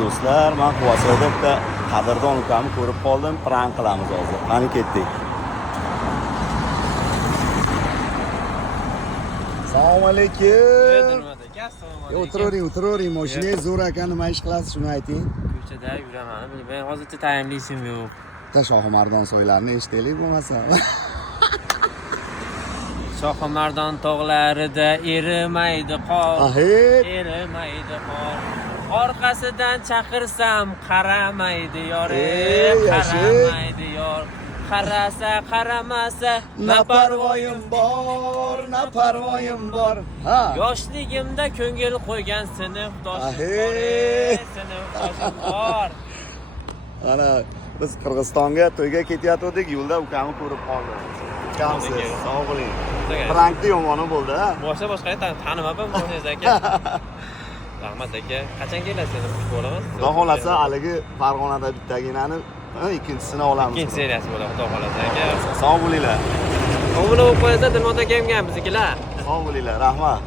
do'stlar, men Quvasoyda bitta qadrdon ukamni ko'rib qoldim, prank qilamiz hozir. Qani ketdik. Assalomu alaykum. O'tiravering, mashinangiz zo'r ekan, nima ish qilasiz, shuni ayting. Ko'chada yuraman, men hozircha tayinli ishim yo'q. Shohimardon soylarini eshitaylik bo'lmasa. Shohimardon tog'larida erimaydi qor, erimaydi qor. Orqasidan chaqirsam qaramaydi yor, qaramaydi yor. Qarasa, qaramasa, na parvoyim bor. Ha. Yoshligimda ko'ngil qo'ygan sinfdoshim bor. Ana biz Qirg'izistonga to'yga ketayotgandik, yo'lda ukamni ko'rib qoldim. Ukamsiz, sog' bo'ling. Prankni yomoni bo'ldi, ha? Boshqa tanimaman Mo'jiz aka. Rahmat aka, qachon kelasiz? Kutib olaman. Xudo xolasa, haligi Farg'onada bittaginani ikkinchisini olamiz. Ikkinchi seriyasi bo'ladi, Xudo xolasa aka. Sog' bo'linglar. Omuna bo'lib qo'ysa, Dilmot aka ham biznikilar. Sog' bo'linglar, rahmat.